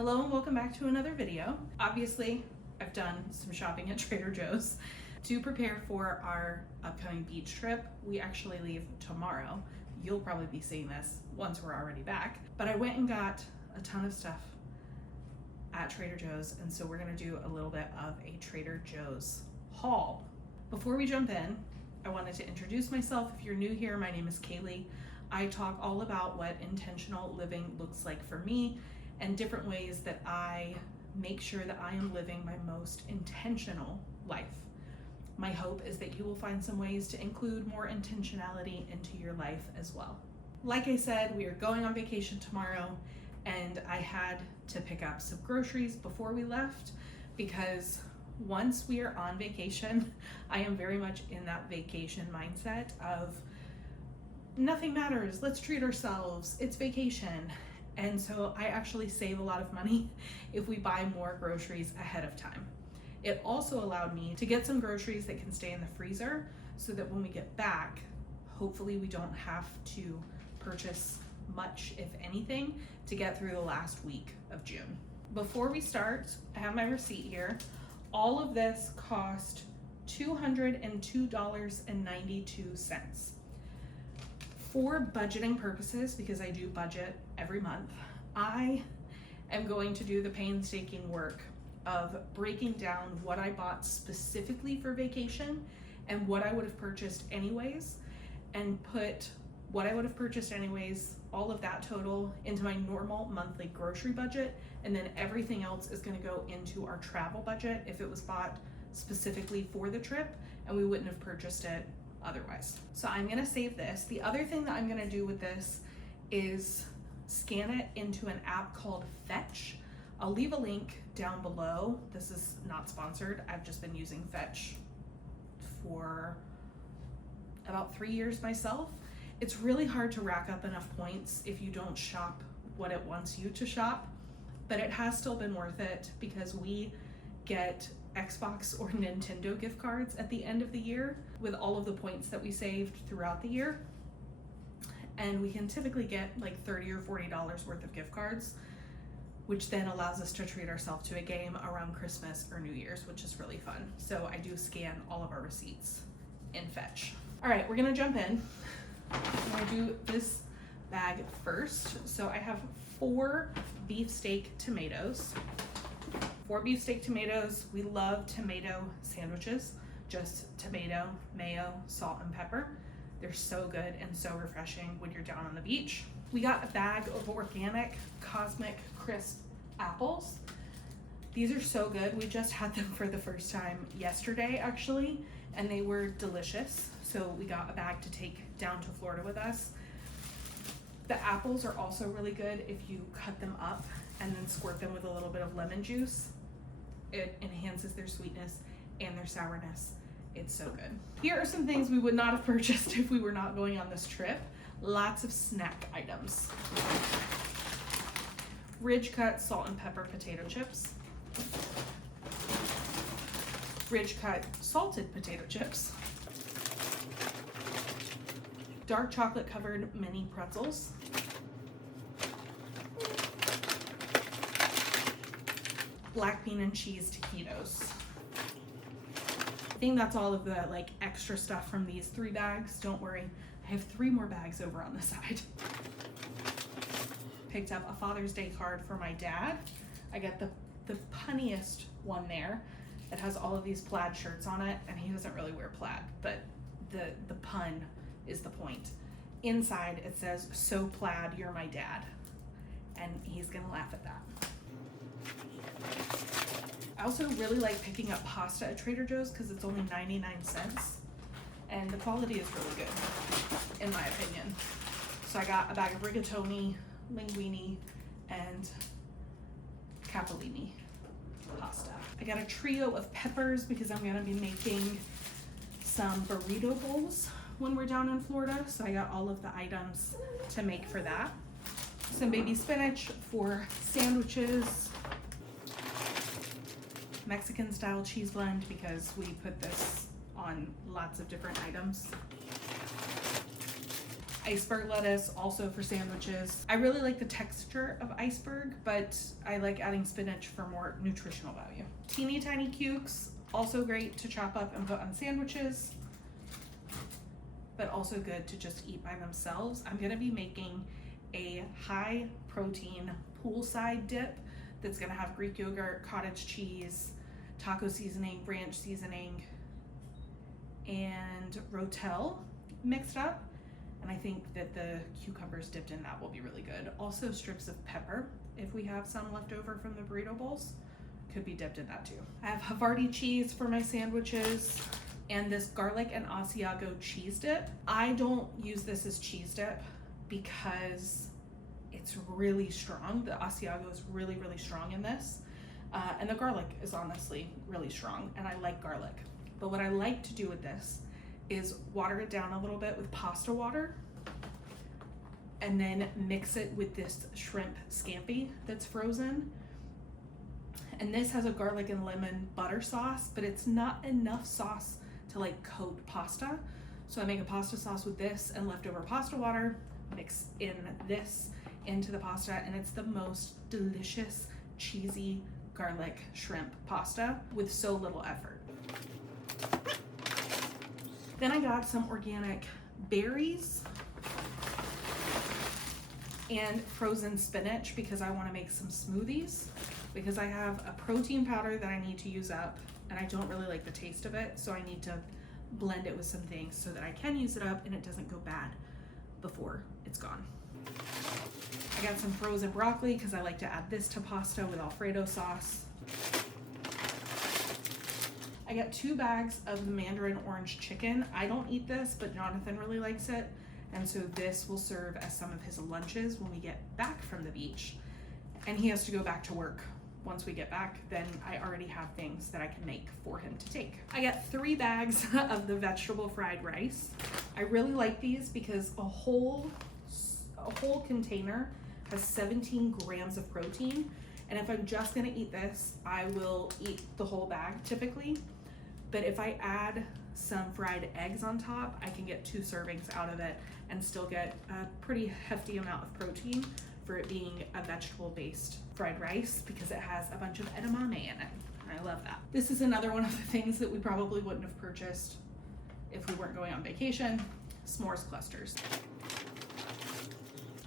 Hello and welcome back to another video. Obviously, I've done some shopping at Trader Joe's. To prepare for our upcoming beach trip, we actually leave tomorrow. You'll probably be seeing this once we're already back. But I went and got a ton of stuff at Trader Joe's, and so we're gonna do a little bit of a Trader Joe's haul. Before we jump in, I wanted to introduce myself. If you're new here, my name is Kaylee. I talk all about what intentional living looks like for me and different ways that I make sure that I am living my most intentional life. My hope is that you will find some ways to include more intentionality into your life as well. Like I said, we are going on vacation tomorrow, and I had to pick up some groceries before we left because once we are on vacation, I am very much in that vacation mindset of nothing matters, let's treat ourselves, it's vacation. And so I actually save a lot of money if we buy more groceries ahead of time. It also allowed me to get some groceries that can stay in the freezer so that when we get back, hopefully we don't have to purchase much, if anything, to get through the last week of June. Before we start, I have my receipt here. All of this cost $202.92. For budgeting purposes, because I do budget every month, I am going to do the painstaking work of breaking down what I bought specifically for vacation and what I would have purchased anyways, and put what I would have purchased anyways, all of that total, into my normal monthly grocery budget, and then everything else is going to go into our travel budget if it was bought specifically for the trip and we wouldn't have purchased it otherwise. So I'm gonna save this. The other thing that I'm gonna do with this is scan it into an app called Fetch. I'll leave a link down below. This is not sponsored. I've just been using Fetch for about 3 years myself. It's really hard to rack up enough points if you don't shop what it wants you to shop, but it has still been worth it because we get Xbox or Nintendo gift cards at the end of the year with all of the points that we saved throughout the year. And we can typically get like $30 or $40 worth of gift cards, which then allows us to treat ourselves to a game around Christmas or New Year's, which is really fun. So I do scan all of our receipts in Fetch. All right, we're gonna jump in. I'm gonna do this bag first. So I have 4 beefsteak tomatoes. 4 beefsteak tomatoes. We love tomato sandwiches, just tomato, mayo, salt, and pepper. They're so good and so refreshing when you're down on the beach. We got a bag of organic Cosmic Crisp apples. These are so good. We just had them for the first time yesterday, actually, and they were delicious. So we got a bag to take down to Florida with us. The apples are also really good if you cut them up and then squirt them with a little bit of lemon juice. It enhances their sweetness and their sourness. It's so good. Here are some things we would not have purchased if we were not going on this trip. Lots of snack items. Ridge cut salt and pepper potato chips. Ridge cut salted potato chips. Dark chocolate covered mini pretzels. Black bean and cheese taquitos. I think that's all of the like extra stuff from these 3 bags. Don't worry, I have 3 more bags over on the side. Picked up a Father's Day card for my dad. I got the punniest one there. It has all of these plaid shirts on it, and he doesn't really wear plaid, but the pun is the point. Inside it says, "So plaid, you're my dad," and he's gonna laugh at that. I also really like picking up pasta at Trader Joe's because it's only 99 cents and the quality is really good, in my opinion. So I got a bag of rigatoni, linguine, and capellini pasta. I got a trio of peppers because I'm gonna be making some burrito bowls when we're down in Florida. So I got all of the items to make for that. Some baby spinach for sandwiches. Mexican style cheese blend because we put this on lots of different items. I Iceberg lettuce, also for sandwiches. I really like the texture of iceberg, but I like adding spinach for more nutritional value. Teeny tiny cukes, also great to chop up and put on sandwiches, but also good to just eat by themselves. I'm gonna be making a high protein poolside dip that's gonna have Greek yogurt, cottage cheese, taco seasoning, ranch seasoning, and rotel mixed up. And I think that the cucumbers dipped in that will be really good. Also strips of pepper, if we have some left over from the burrito bowls, could be dipped in that too. I have Havarti cheese for my sandwiches and this garlic and Asiago cheese dip. I don't use this as cheese dip because it's really strong. The Asiago is really, really strong in this. And the garlic is honestly really strong, and I like garlic. But what I like to do with this is water it down a little bit with pasta water and then mix it with this shrimp scampi that's frozen. And this has a garlic and lemon butter sauce, but it's not enough sauce to like coat pasta. So I make a pasta sauce with this and leftover pasta water, mix in this into the pasta, and it's the most delicious, cheesy garlic shrimp pasta with so little effort. Then I got some organic berries and frozen spinach because I want to make some smoothies, because I have a protein powder that I need to use up and I don't really like the taste of it, so I need to blend it with some things so that I can use it up and it doesn't go bad before it's gone. I got some frozen broccoli because I like to add this to pasta with Alfredo sauce. I got 2 bags of the mandarin orange chicken. I don't eat this, but Jonathan really likes it. And so this will serve as some of his lunches when we get back from the beach. And he has to go back to work. Once we get back, then I already have things that I can make for him to take. I got 3 bags of the vegetable fried rice. I really like these because a whole container has 17 grams of protein. And if I'm just gonna eat this, I will eat the whole bag typically. But if I add some fried eggs on top, I can get 2 servings out of it and still get a pretty hefty amount of protein for it being a vegetable-based fried rice, because it has a bunch of edamame in it. I love that. This is another one of the things that we probably wouldn't have purchased if we weren't going on vacation: s'mores clusters.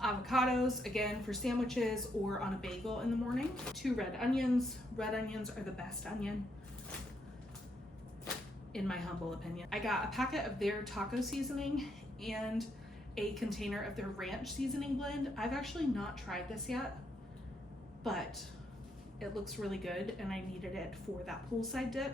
Avocados, again, for sandwiches or on a bagel in the morning. 2 red onions. Red onions are the best onion, in my humble opinion. I got a packet of their taco seasoning and a container of their ranch seasoning blend. I've actually not tried this yet, but it looks really good and I needed it for that poolside dip,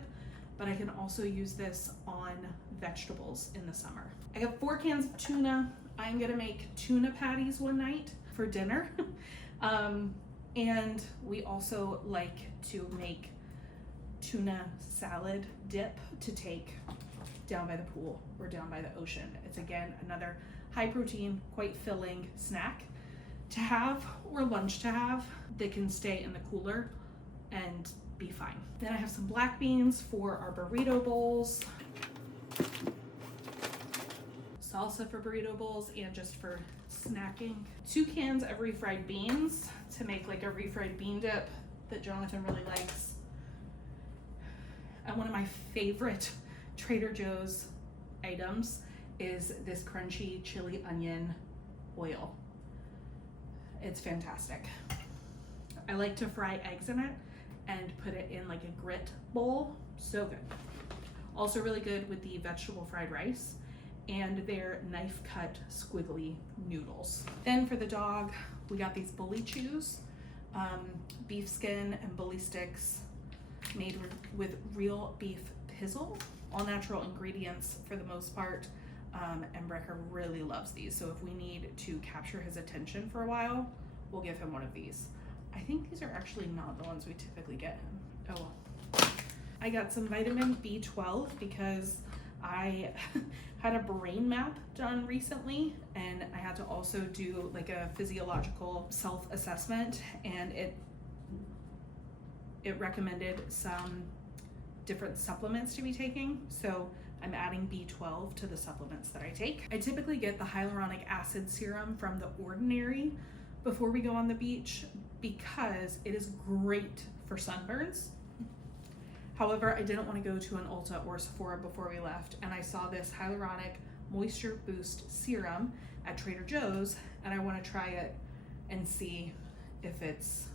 but I can also use this on vegetables in the summer. I got 4 cans of tuna. I'm gonna make tuna patties one night for dinner. And we also like to make tuna salad dip to take down by the pool or down by the ocean. It's again another high protein, quite filling snack to have, or lunch to have, that can stay in the cooler and be fine. Then I have some black beans for our burrito bowls, salsa for burrito bowls, and just for snacking. 2 cans of refried beans to make like a refried bean dip that Jonathan really likes. And one of my favorite Trader Joe's items is this crunchy chili onion oil. It's fantastic. I like to fry eggs in it and put it in like a grit bowl. So good. Also really good with the vegetable fried rice and their knife cut squiggly noodles. Then for the dog, we got these bully chews, beef skin and bully sticks made with real beef pizzle, all natural ingredients for the most part. And Brecker really loves these, so if we need to capture his attention for a while, we'll give him one of these. I think these are actually not the ones we typically get him. Oh well. I got some vitamin B12 because I had a brain map done recently, and I had to also do like a physiological self-assessment, and it recommended some different supplements to be taking. So I'm adding B12 to the supplements that I take. I typically get the hyaluronic acid serum from The Ordinary before we go on the beach because it is great for sunburns. However, I didn't want to go to an Ulta or Sephora before we left, and I saw this hyaluronic moisture boost serum at Trader Joe's, and I want to try it and see if it's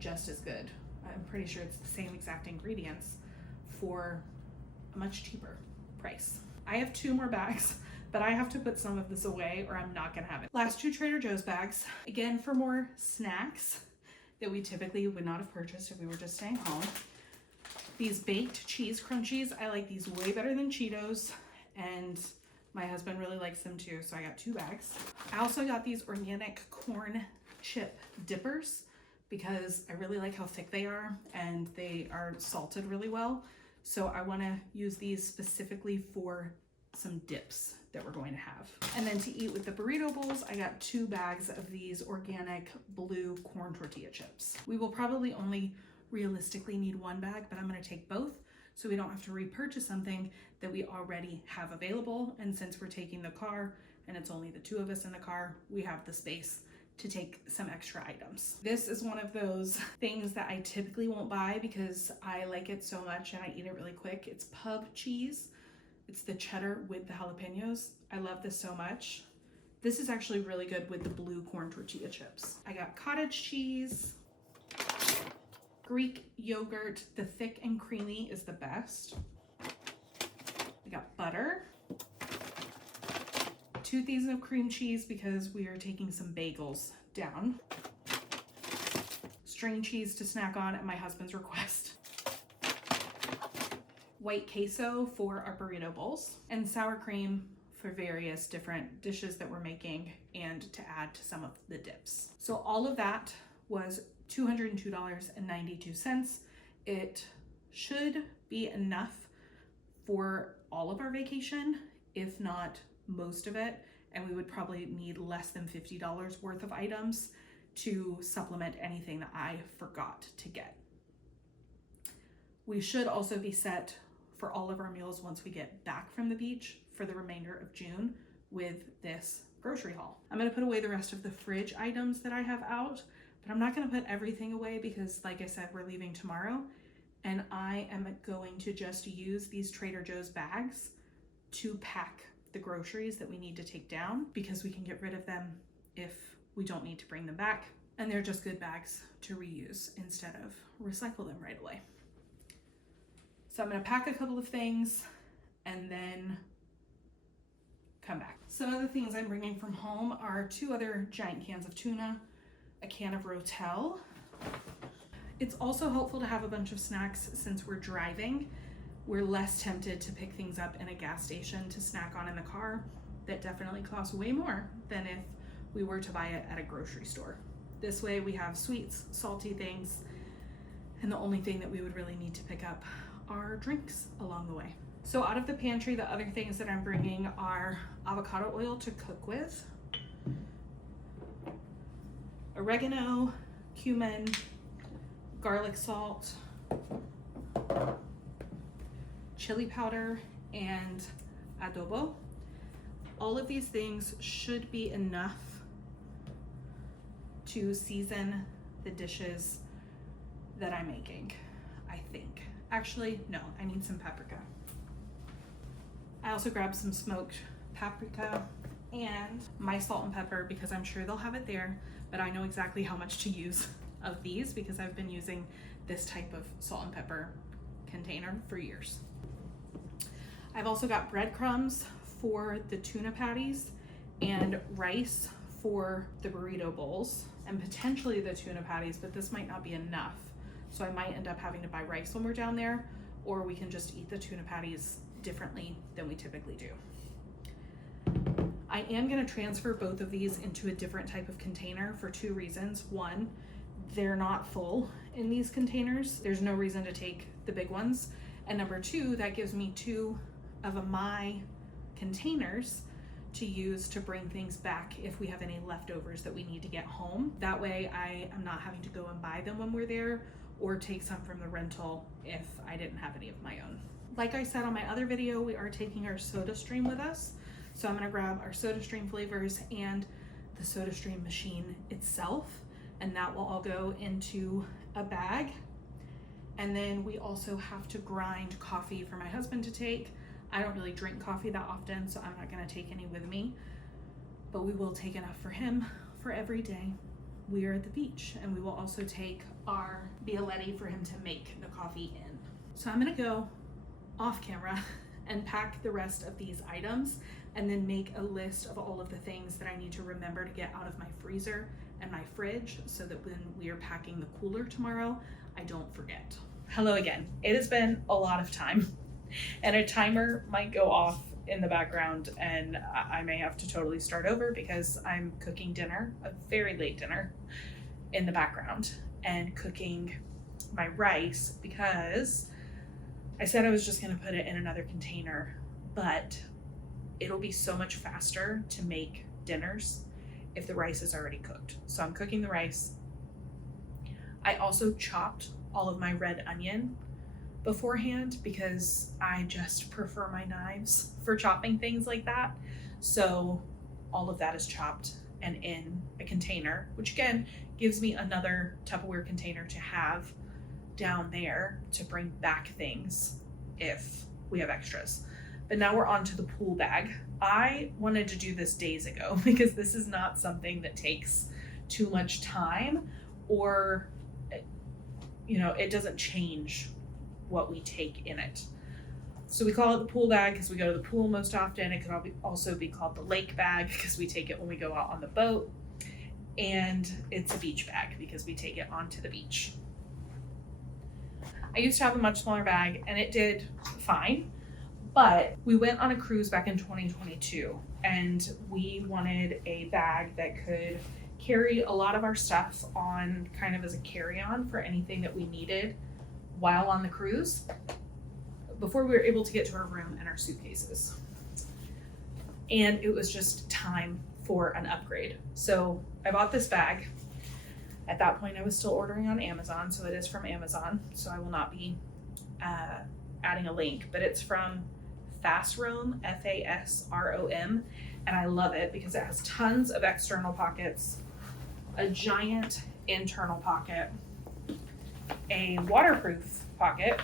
just as good. I'm pretty sure it's the same exact ingredients for a much cheaper price. I have 2 more bags, but I have to put some of this away or I'm not gonna have it. Last 2 Trader Joe's bags, again for more snacks that we typically would not have purchased if we were just staying home. These baked cheese crunchies, I like these way better than Cheetos, and my husband really likes them too, so I got 2 bags. I also got these organic corn chip dippers because I really like how thick they are and they are salted really well. So I want to use these specifically for some dips that we're going to have. And then to eat with the burrito bowls, I got 2 bags of these organic blue corn tortilla chips. We will probably only realistically need 1 bag, but I'm going to take both so we don't have to repurchase something that we already have available. And since we're taking the car and it's only the 2 of us in the car, we have the space to take some extra items. This is one of those things that I typically won't buy because I like it so much and I eat it really quick. It's pub cheese. It's the cheddar with the jalapenos. I love this so much. This is actually really good with the blue corn tortilla chips. I got cottage cheese, Greek yogurt. The thick and creamy is the best. I got butter, 2 things of cream cheese because we are taking some bagels down, string cheese to snack on at my husband's request, white queso for our burrito bowls, and sour cream for various different dishes that we're making and to add to some of the dips. So all of that was $202.92. It should be enough for all of our vacation, if not most of it, and we would probably need less than $50 worth of items to supplement anything that I forgot to get. We should also be set for all of our meals once we get back from the beach for the remainder of June with this grocery haul. I'm going to put away the rest of the fridge items that I have out, but I'm not going to put everything away because, like I said, we're leaving tomorrow, and I am going to just use these Trader Joe's bags to pack the groceries that we need to take down because we can get rid of them if we don't need to bring them back. And they're just good bags to reuse instead of recycle them right away. So I'm going to pack a couple of things and then come back. Some of the things I'm bringing from home are 2 other giant cans of tuna, a can of Rotel. It's also helpful to have a bunch of snacks since we're driving. We're less tempted to pick things up in a gas station to snack on in the car. That definitely costs way more than if we were to buy it at a grocery store. This way we have sweets, salty things, and the only thing that we would really need to pick up are drinks along the way. So out of the pantry, the other things that I'm bringing are avocado oil to cook with, oregano, cumin, garlic salt, chili powder, and adobo. All of these things should be enough to season the dishes that I'm making, I think. Actually, no, I need some paprika. I also grabbed some smoked paprika and my salt and pepper because I'm sure they'll have it there, but I know exactly how much to use of these because I've been using this type of salt and pepper container for years. I've also got breadcrumbs for the tuna patties and rice for the burrito bowls and potentially the tuna patties, but this might not be enough. So I might end up having to buy rice when we're down there, or we can just eat the tuna patties differently than we typically do. I am going to transfer both of these into a different type of container for 2 reasons. One, they're not full in these containers. There's no reason to take the big ones. And number 2, that gives me 2 of my containers to use to bring things back if we have any leftovers that we need to get home. That way I am not having to go and buy them when we're there, or take some from the rental if I didn't have any of my own. Like I said on my other video, we are taking our soda stream with us. So I'm gonna grab our soda stream flavors and the soda stream machine itself, and that will all go into a bag. And then we also have to grind coffee for my husband to take. I don't really drink coffee that often, so I'm not gonna take any with me, but we will take enough for him for every day we are at the beach. And we will also take our Bialetti for him to make the coffee in. So I'm gonna go off camera and pack the rest of these items and then make a list of all of the things that I need to remember to get out of my freezer and my fridge so that when we are packing the cooler tomorrow, I don't forget. Hello again. It has been a lot of time and a timer might go off in the background and I may have to totally start over because I'm cooking dinner, a very late dinner in the background, and cooking my rice because I said I was just gonna put it in another container, but it'll be so much faster to make dinners if the rice is already cooked. So I'm cooking the rice. I also chopped all of my red onion beforehand because I just prefer my knives for chopping things like that. So all of that is chopped and in a container, which again gives me another Tupperware container to have down there to bring back things if we have extras. But now we're on to the pool bag. I wanted to do this days ago because this is not something that takes too much time, or it doesn't change what we take in it. So we call it the pool bag because we go to the pool most often. It could also be called the lake bag because we take it when we go out on the boat. And it's a beach bag because we take it onto the beach. I used to have a much smaller bag and it did fine, but we went on a cruise back in 2022 and we wanted a bag that could carry a lot of our stuff on kind of as a carry-on for anything that we needed while on the cruise before we were able to get to our room and our suitcases. And it was just time for an upgrade. So I bought this bag. At that point I was still ordering on Amazon, so it is from Amazon, so I will not be adding a link, but it's from Fasrom, Fasrom, and I love it because it has tons of external pockets, a giant internal pocket, a waterproof pocket,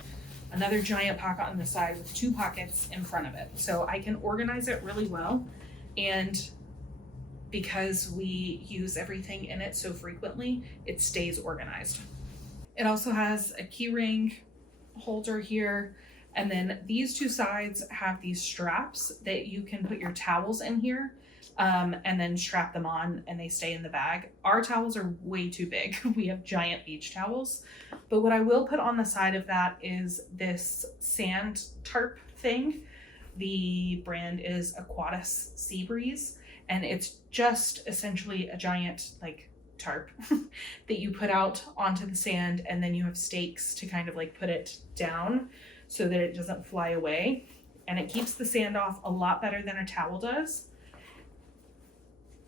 another giant pocket on the side with 2 pockets in front of it. So I can organize it really well, and because we use everything in it so frequently, it stays organized. It also has a key ring holder here, and then these 2 sides have these straps that you can put your towels in here, and then strap them on and they stay in the bag. Our towels are way too big. We have giant beach towels, but what I will put on the side of that is this sand tarp thing. The brand is Aquatis Sea Breeze, and it's just essentially a giant tarp that you put out onto the sand, and then you have stakes to kind of put it down so that it doesn't fly away, and it keeps the sand off a lot better than a towel does,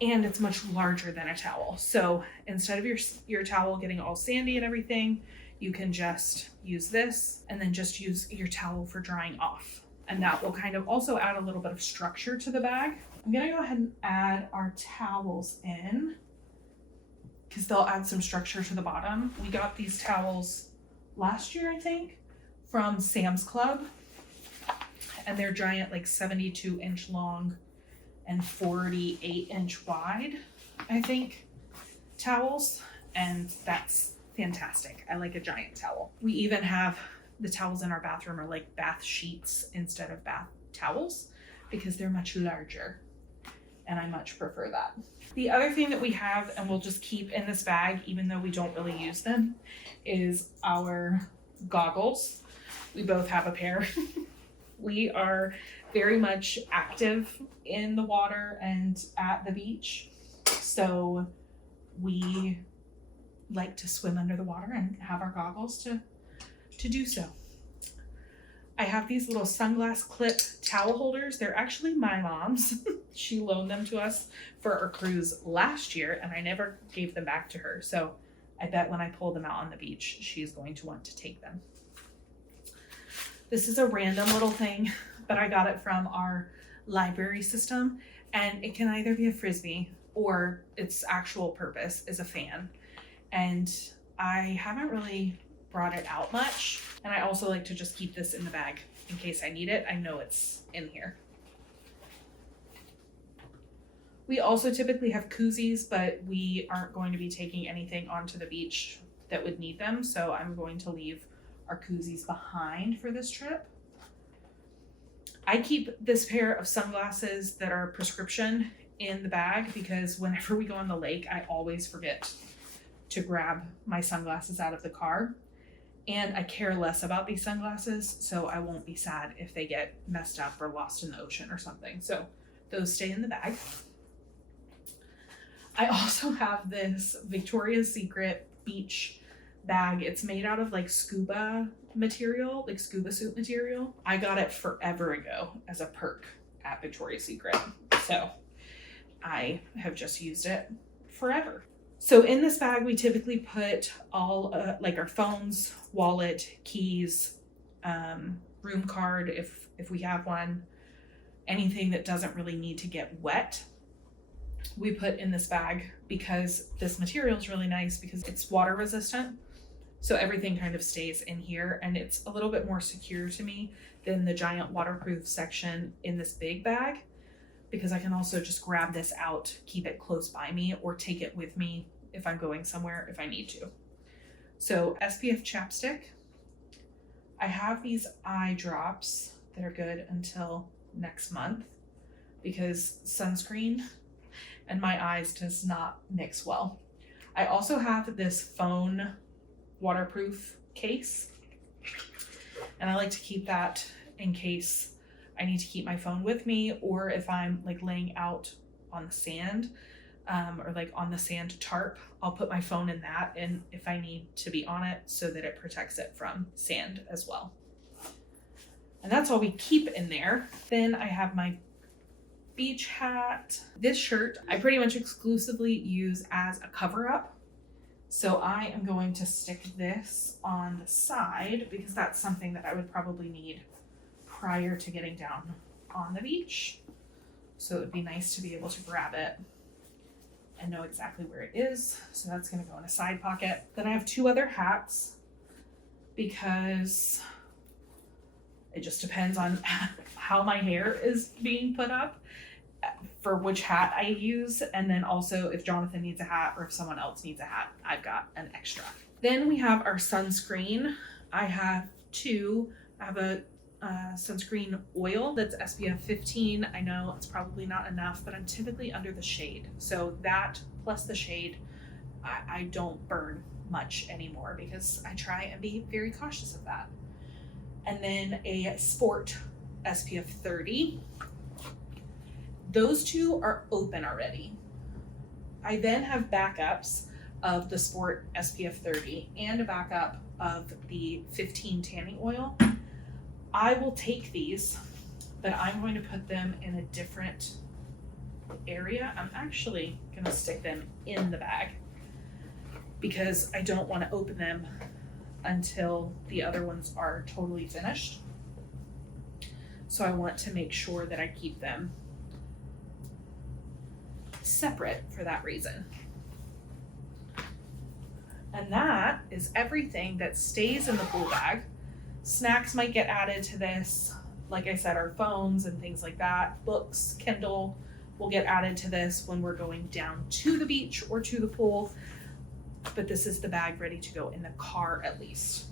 and it's much larger than a towel. So instead of your towel getting all sandy and everything, you can just use this and then just use your towel for drying off, and that will kind of also add a little bit of structure to the bag. I'm gonna go ahead and add our towels in because they'll add some structure to the bottom. We got these towels last year, I think, from Sam's Club, and they're giant, 72-inch long and 48-inch wide, I think, towels, and that's fantastic. I like a giant towel. We even have the towels in our bathroom are bath sheets instead of bath towels because they're much larger, and I much prefer that. The other thing that we have, and we'll just keep in this bag even though we don't really use them, is our goggles. We both have a pair. We are very much active in the water and at the beach, so we like to swim under the water and have our goggles to do so. I have these little sunglass clip towel holders. They're actually my mom's. She loaned them to us for our cruise last year, and I never gave them back to her. So I bet when I pull them out on the beach, she's going to want to take them. This is a random little thing, but I got it from our library system, and it can either be a Frisbee or its actual purpose is a fan. And I haven't really brought it out much, and I also like to just keep this in the bag in case I need it. I know it's in here. We also typically have koozies, but we aren't going to be taking anything onto the beach that would need them, so I'm going to leave our koozies behind for this trip. I keep this pair of sunglasses that are prescription in the bag because whenever we go on the lake, I always forget to grab my sunglasses out of the car. And I care less about these sunglasses, so I won't be sad if they get messed up or lost in the ocean or something. So those stay in the bag. I also have this Victoria's Secret beach bag. It's made out of like scuba material, like scuba suit material. I got it forever ago as a perk at Victoria's Secret. So I have just used it forever. So in this bag, we typically put all like our phones, wallet, keys, room card if we have one, anything that doesn't really need to get wet, we put in this bag because this material is really nice because it's water resistant. So everything kind of stays in here, and it's a little bit more secure to me than the giant waterproof section in this big bag, because I can also just grab this out, keep it close by me, or take it with me if I'm going somewhere if I need to. So SPF chapstick. I have these eye drops that are good until next month because sunscreen and my eyes does not mix well. I also have this phone waterproof case, and I like to keep that in case I need to keep my phone with me, or if I'm like laying out on the sand or like on the sand tarp, I'll put my phone in that, and if I need to be on it so that it protects it from sand as well. And that's all we keep in there. Then I have my beach hat. This shirt I pretty much exclusively use as a cover up. So I am going to stick this on the side because that's something that I would probably need prior to getting down on the beach. So it would be nice to be able to grab it and know exactly where it is. So that's going to go in a side pocket. Then I have two other hats because it just depends on how my hair is being put up for which hat I use. And then also if Jonathan needs a hat or if someone else needs a hat, I've got an extra. Then we have our sunscreen. I have two. I have a sunscreen oil that's SPF 15. I know it's probably not enough, but I'm typically under the shade. So that plus the shade, I don't burn much anymore because I try and be very cautious of that. And then a Sport SPF 30. Those two are open already. I then have backups of the Sport SPF 30 and a backup of the 15 tanning oil. I will take these, but I'm going to put them in a different area. I'm actually gonna stick them in the bag because I don't want to open them until the other ones are totally finished. So I want to make sure that I keep them separate for that reason. And that is everything that stays in the pool bag. Snacks might get added to this. Like I said, our phones and things like that. Books, Kindle will get added to this when we're going down to the beach or to the pool. But this is the bag ready to go in the car at least.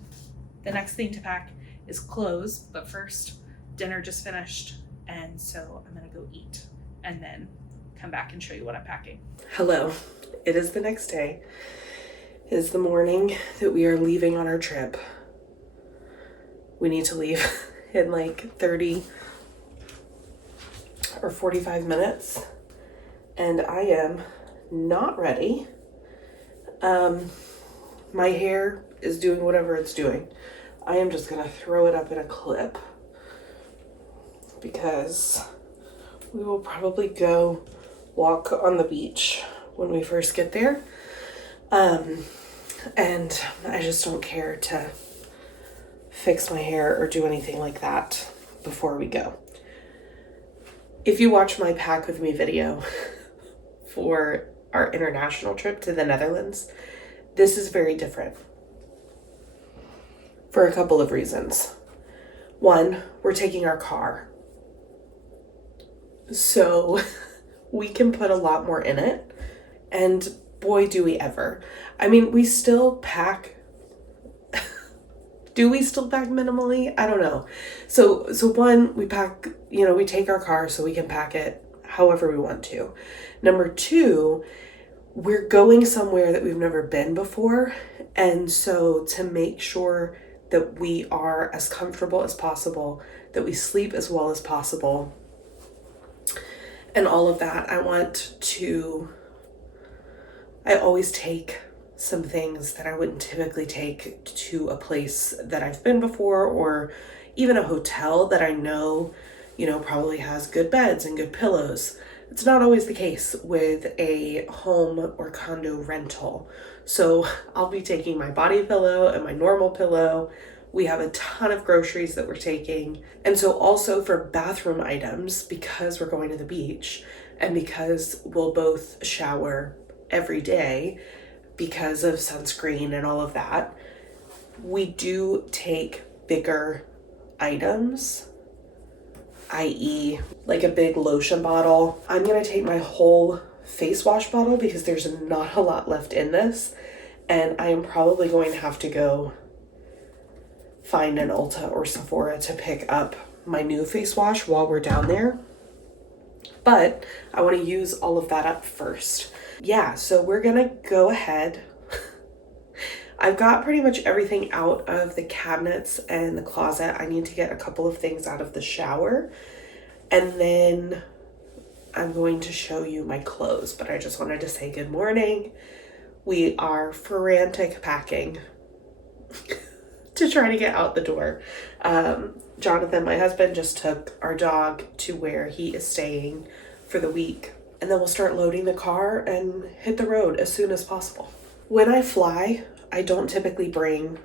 The next thing to pack is clothes, but first, dinner just finished, and so I'm gonna go eat and then come back and show you what I'm packing. Hello, it is the next day. It is the morning that we are leaving on our trip. We need to leave in like 30 or 45 minutes, and I am not ready. My hair is doing whatever it's doing. I am just gonna throw it up in a clip because we will probably go walk on the beach when we first get there. and I just don't care to fix my hair or do anything like that before we go. If you watch my pack with me video for our international trip to the Netherlands, this is very different for a couple of reasons. One, we're taking our car, so we can put a lot more in it, and boy do we ever. I mean, we still pack. Do we still pack minimally? I don't know. So one, we pack, we take our car so we can pack it however we want to. Number two, we're going somewhere that we've never been before. And so to make sure that we are as comfortable as possible, that we sleep as well as possible, and all of that, I always take some things that I wouldn't typically take to a place that I've been before, or even a hotel that I know, probably has good beds and good pillows. It's not always the case with a home or condo rental. So I'll be taking my body pillow and my normal pillow. We have a ton of groceries that we're taking. And so also for bathroom items, because we're going to the beach and because we'll both shower every day, because of sunscreen and all of that, we do take bigger items, i.e. like a big lotion bottle. I'm gonna take my whole face wash bottle because there's not a lot left in this, and I am probably going to have to go find an Ulta or Sephora to pick up my new face wash while we're down there. But I want to use all of that up first. Yeah, so we're gonna go ahead. I've got pretty much everything out of the cabinets and the closet. I need to get a couple of things out of the shower, and then I'm going to show you my clothes, but I just wanted to say good morning. We are frantic packing to try to get out the door. Jonathan, my husband, just took our dog to where he is staying for the week, and then we'll start loading the car and hit the road as soon as possible. When I fly, I don't typically bring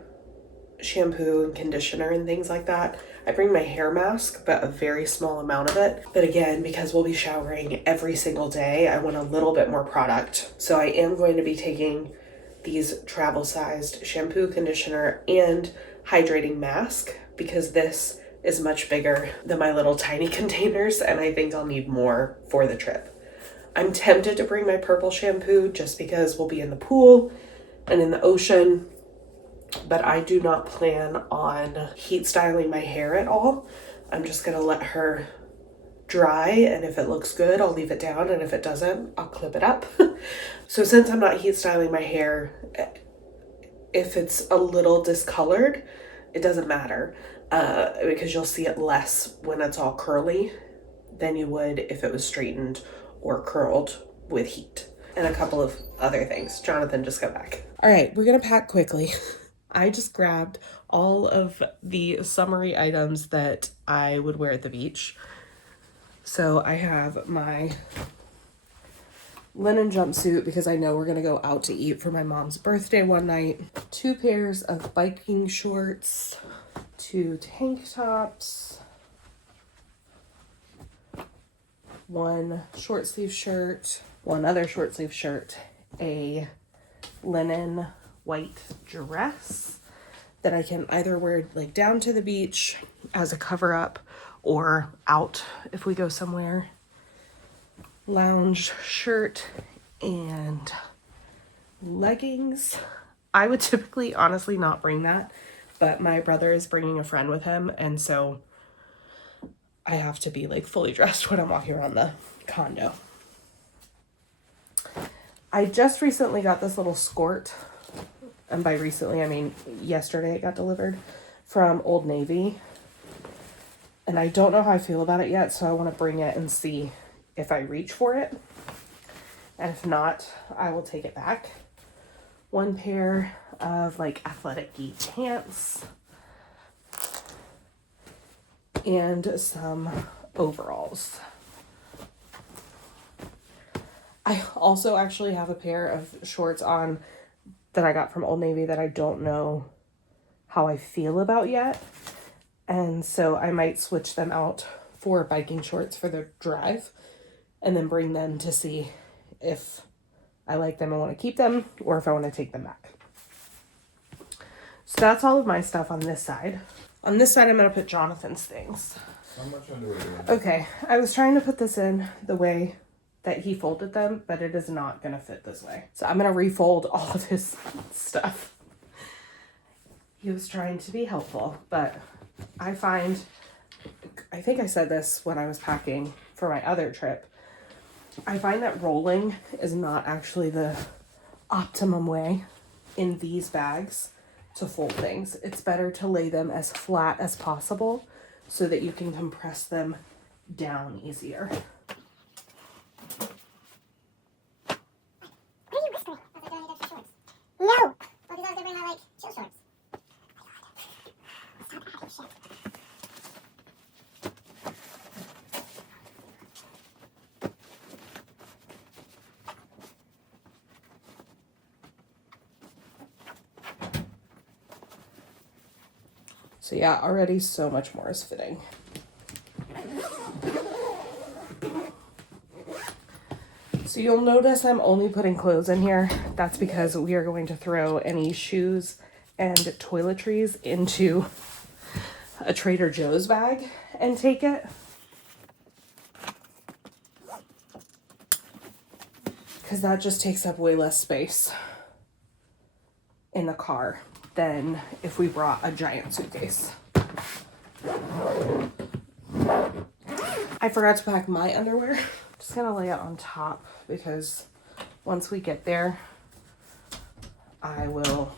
shampoo and conditioner and things like that. I bring my hair mask, but a very small amount of it. But again, because we'll be showering every single day, I want a little bit more product. So I am going to be taking these travel-sized shampoo, conditioner, and hydrating mask, because this is much bigger than my little tiny containers, and I think I'll need more for the trip. I'm tempted to bring my purple shampoo just because we'll be in the pool and in the ocean, but I do not plan on heat styling my hair at all. I'm just gonna let her dry, and if it looks good, I'll leave it down, and if it doesn't, I'll clip it up. So since I'm not heat styling my hair, if it's a little discolored, it doesn't matter, because you'll see it less when it's all curly than you would if it was straightened or curled with heat. And a couple of other things. Jonathan just got back. All right, we're gonna pack quickly. I just grabbed all of the summery items that I would wear at the beach. So I have my linen jumpsuit because I know we're gonna go out to eat for my mom's birthday one night. 2 pairs of biking shorts, 2 tank tops, 1 short sleeve shirt, 1 other short sleeve shirt, a linen white dress that I can either wear like down to the beach as a cover up or out if we go somewhere, lounge shirt, and leggings. I would typically honestly not bring that, but my brother is bringing a friend with him, and so I have to be like fully dressed when I'm walking around the condo. I just recently got this little skirt, and by recently I mean yesterday it got delivered, from Old Navy, and I don't know how I feel about it yet, so I want to bring it and see if I reach for it, and if not, I will take it back. 1 pair of like athletic-y pants and some overalls. I also actually have a pair of shorts on that I got from Old Navy that I don't know how I feel about yet. And so I might switch them out for biking shorts for the drive and then bring them to see if I like them and want to keep them or if I want to take them back. So that's all of my stuff on this side. On this side, I'm going to put Jonathan's things. How much underwear do you have? Okay, I was trying to put this in the way that he folded them, but it is not going to fit this way. So I'm going to refold all of his stuff. He was trying to be helpful, but I think I said this when I was packing for my other trip. I find that rolling is not actually the optimum way in these bags to fold things. It's better to lay them as flat as possible so that you can compress them down easier. What are you whispering? I was like, I need extra shorts. No! Well, because I was bring my, like, chill shorts. Stop adding shit. So yeah, already so much more is fitting. So you'll notice I'm only putting clothes in here. That's because we are going to throw any shoes and toiletries into a Trader Joe's bag and take it. Because that just takes up way less space in the car than if we brought a giant suitcase. I forgot to pack my underwear. Just gonna lay it on top because once we get there, I will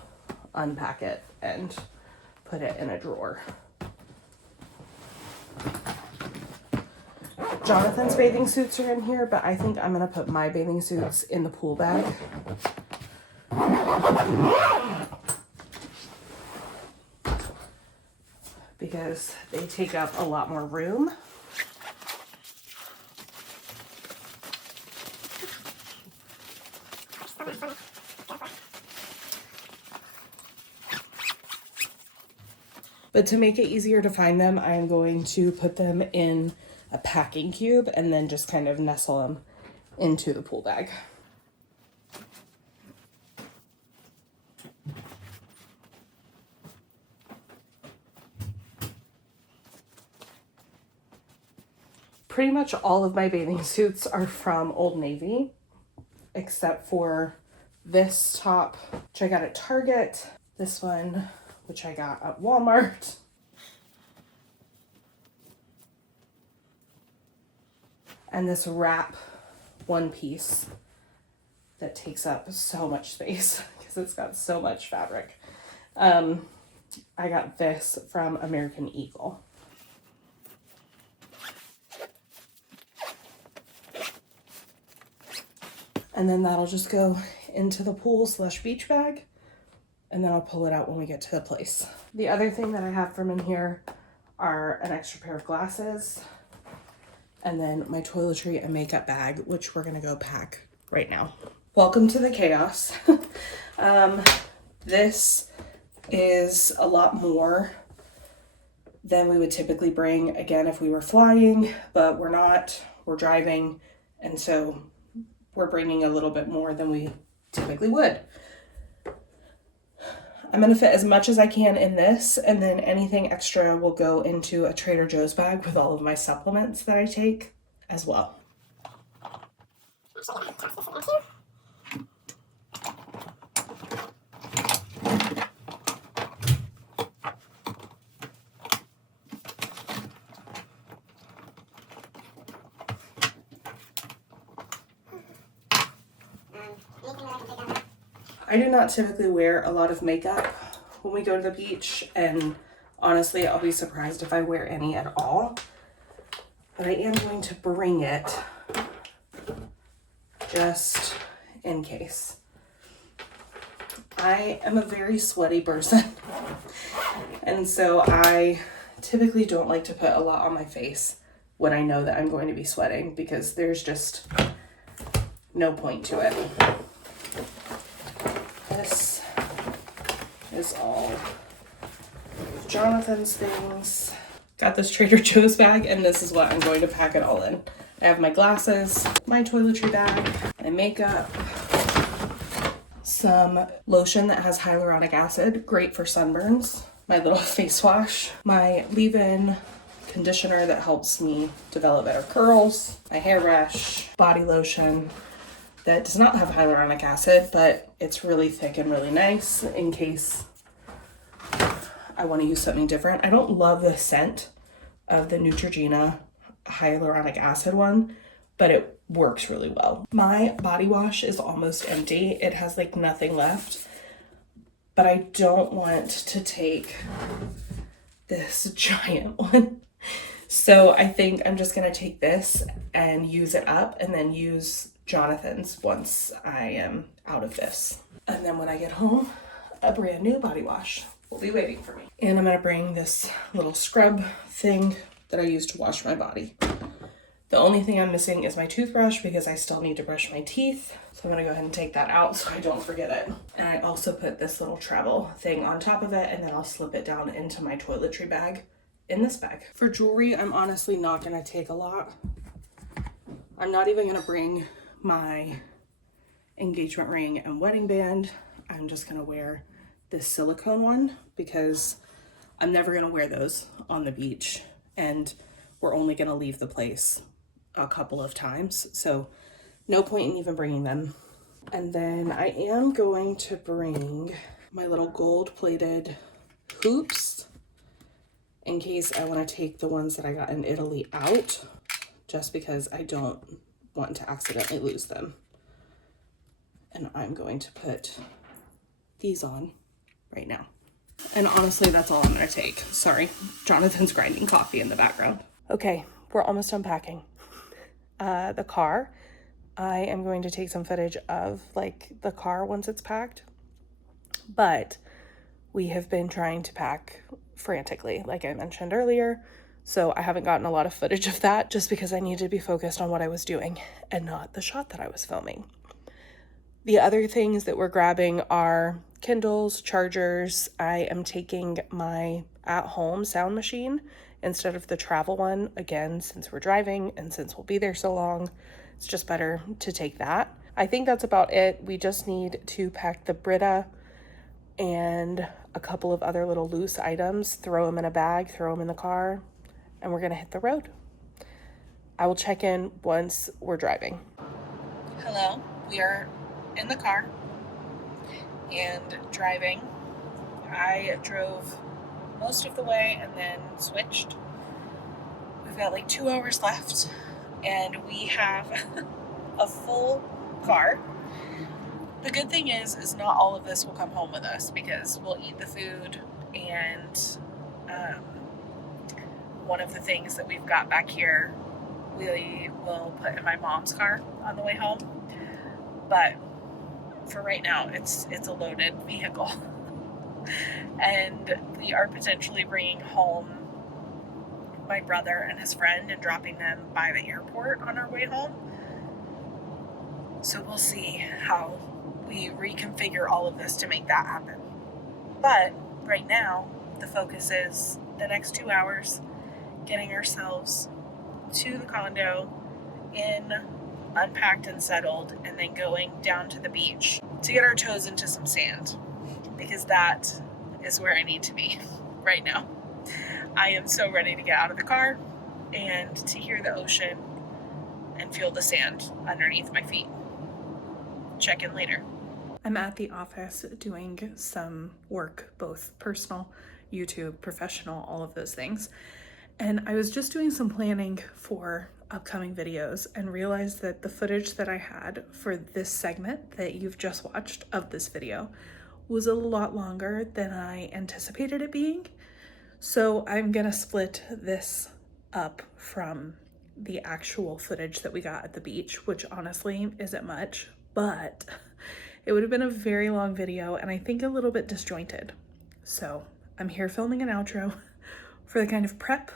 unpack it and put it in a drawer. Jonathan's bathing suits are in here, but I think I'm gonna put my bathing suits in the pool bag. Because they take up a lot more room. But to make it easier to find them, I'm going to put them in a packing cube and then just kind of nestle them into the pool bag. Pretty much all of my bathing suits are from Old Navy, except for this top, which I got at Target, this one, which I got at Walmart, and this wrap one piece that takes up so much space because it's got so much fabric. I got this from American Eagle. And then that'll just go into the pool/beach bag. And then I'll pull it out when we get to the place. The other thing that I have from in here are an extra pair of glasses. And then my toiletry and makeup bag, which we're gonna go pack right now. Welcome to the chaos. This is a lot more than we would typically bring, again, if we were flying, but we're not, we're driving. And so we're bringing a little bit more than we typically would. I'm gonna fit as much as I can in this, and then anything extra will go into a Trader Joe's bag with all of my supplements that I take as well. I do not typically wear a lot of makeup when we go to the beach, and honestly, I'll be surprised if I wear any at all. But I am going to bring it just in case. I am a very sweaty person, and so I typically don't like to put a lot on my face when I know that I'm going to be sweating because there's just no point to it. This is all Jonathan's things. Got this Trader Joe's bag, and this is what I'm going to pack it all in. I have my glasses, my toiletry bag, my makeup, some lotion that has hyaluronic acid, great for sunburns, my little face wash, my leave-in conditioner that helps me develop better curls, my hairbrush, body lotion that does not have hyaluronic acid, but it's really thick and really nice in case I want to use something different. I don't love the scent of the Neutrogena hyaluronic acid one, but it works really well. My body wash is almost empty. It has like nothing left, but I don't want to take this giant one. So I think I'm just gonna take this and use it up and then use Jonathan's once I am out of this. And then when I get home, a brand new body wash will be waiting for me. And I'm gonna bring this little scrub thing that I use to wash my body. The only thing I'm missing is my toothbrush because I still need to brush my teeth. So I'm gonna go ahead and take that out so I don't forget it. And I also put this little travel thing on top of it, and then I'll slip it down into my toiletry bag in this bag. For jewelry, I'm honestly not gonna take a lot. I'm not even gonna bring my engagement ring and wedding band. I'm just gonna wear this silicone one because I'm never gonna wear those on the beach, and we're only gonna leave the place a couple of times, so no point in even bringing them. And then I am going to bring my little gold plated hoops in case I want to take the ones that I got in Italy out, just because I don't want to accidentally lose them. And I'm going to put these on right now. And honestly, that's all I'm going to take. Sorry, Jonathan's grinding coffee in the background. Okay, we're almost unpacking. The car, I am going to take some footage of like the car once it's packed, but we have been trying to pack frantically, like I mentioned earlier. So I haven't gotten a lot of footage of that just because I needed to be focused on what I was doing and not the shot that I was filming. The other things that we're grabbing are Kindles, chargers. I am taking my at-home sound machine instead of the travel one. Again, since we're driving and since we'll be there so long, it's just better to take that. I think that's about it. We just need to pack the Brita and a couple of other little loose items, throw them in a bag, throw them in the car, and we're gonna hit the road. I will check in once we're driving. Hello, we are in the car and driving. I drove most of the way and then switched. We've got like 2 hours left and we have a full car. The good thing is not all of this will come home with us because we'll eat the food, and one of the things that we've got back here we will put in my mom's car on the way home. But for right now, it's a loaded vehicle. And we are potentially bringing home my brother and his friend and dropping them by the airport on our way home. So we'll see how we reconfigure all of this to make that happen. But right now, the focus is the next 2 hours, getting ourselves to the condo, in, unpacked and settled, and then going down to the beach to get our toes into some sand, because that is where I need to be right now. I am so ready to get out of the car and to hear the ocean and feel the sand underneath my feet. Check in later. I'm at the office doing some work, both personal, YouTube, professional, all of those things. And I was just doing some planning for upcoming videos and realized that the footage that I had for this segment that you've just watched of this video was a lot longer than I anticipated it being. So I'm gonna split this up from the actual footage that we got at the beach, which honestly isn't much, but it would have been a very long video and I think a little bit disjointed. So I'm here filming an outro for the kind of prep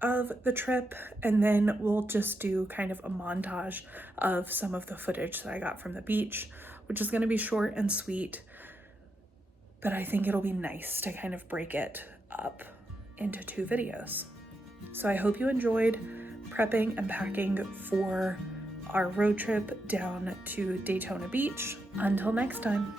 of the trip, and then we'll just do kind of a montage of some of the footage that I got from the beach, which is going to be short and sweet but I think it'll be nice to kind of break it up into 2 videos. So I hope you enjoyed prepping and packing for our road trip down to Daytona Beach. Until next time.